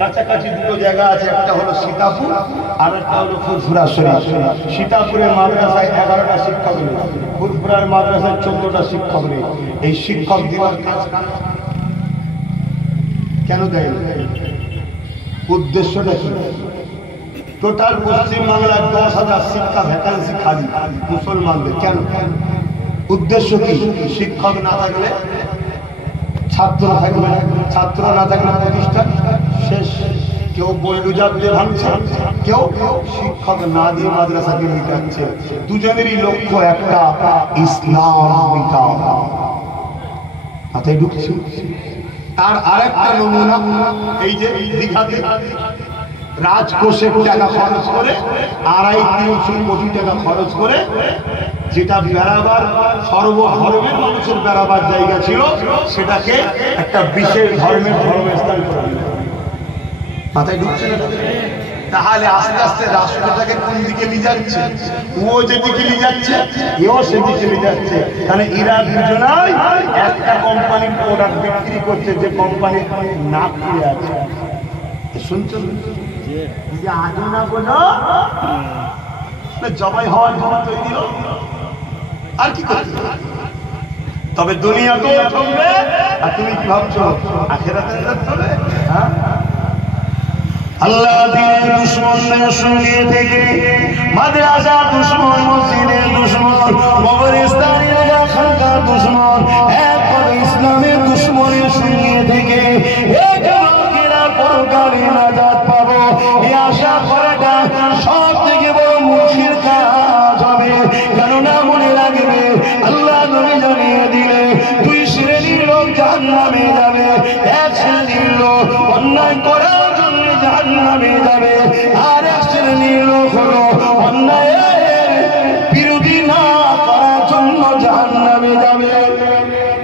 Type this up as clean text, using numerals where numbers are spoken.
কাছাকাছি দুটো জায়গা আছে, একটা হলো সীতাপুর আর একটা হলো ফুরফুরা শরীফ। সীতাপুরের মাদ্রাসায় 11টা শিক্ষক নেই, ফুরফুরার মাদ্রাসায় 14টা শিক্ষক নেই। এই শিক্ষক দিবস কেন দেয়? উদ্দেশ্যটা কি? টোটাল পশ্চিমবাংলার 10,000 শিক্ষা ভ্যাকান্সি খালি মুসলমানদের। কেন? উদ্দেশ্য কি? শিক্ষক না থাকলে ছাত্র থাকবে, ছাত্র না থাকলে প্রতিষ্ঠান শেষ। কেউ বলডুজার দিয়ে ভাঙছে, কেউ শিক্ষক না দিয়ে মাদ্রাসাকে মিটাচ্ছে। দুজনেরই লক্ষ্য একটা, ইসলাম মিটাও। মাথায় ঢুকছে? তার আরেকটা নমুনা এই যে দীঘাতে রাজকোষের টাকা খরচ করে 2.5-3 কোটি টাকা খরচ করে, যেটা বেড়াবার সর্বধর্মের মানুষের বেড়াবার জায়গা ছিল, সেটাকে একটা বিশেষ ধর্মের ধর্মস্থান করে দিল। মাথায় ঢুকছে না? তাহলে আস্তে আস্তে রাষ্ট্রটাকে কোন দিকে নিয়ে যাচ্ছে? ও যেদিকে নিয়ে যাচ্ছে, এও সেদিকে নিয়ে যাচ্ছে। কারণ এরা দুজনাই একটা কোম্পানির প্রোডাক্ট বিক্রি করছে, যে কোম্পানির নাক খুলে আছে। শুনছো? যে আজও না বলো জবাই হওয়ার জন্য তৈরি হোক, আর কি করতে? তবে দুনিয়া তো চলবে, আর তুমি কি ভাবছো আখিরাতে চলবে? হ্যাঁ, আল্লাহ দিনের দুশমনের সঙ্গে থেকে মাদ্রাসা দুশমন, মসজিদের দুশমন, কবরস্থানের খানকার দুশমন, এক ইসলামের দুশমনের সঙ্গে থেকে পরকালে নাজাত পাবো, এই আশা করাটা সব থেকে বড় মুশকিল কাজ হবে। কেননা মনে রাখবে, আল্লাহ নবী জানিয়ে দিলে 2 শ্রেণীর লোক জাহান্নামে যাবে। এক শ্রেণীর লোক অন্যায় করার জন্য জাহান্নামে যাবে, আর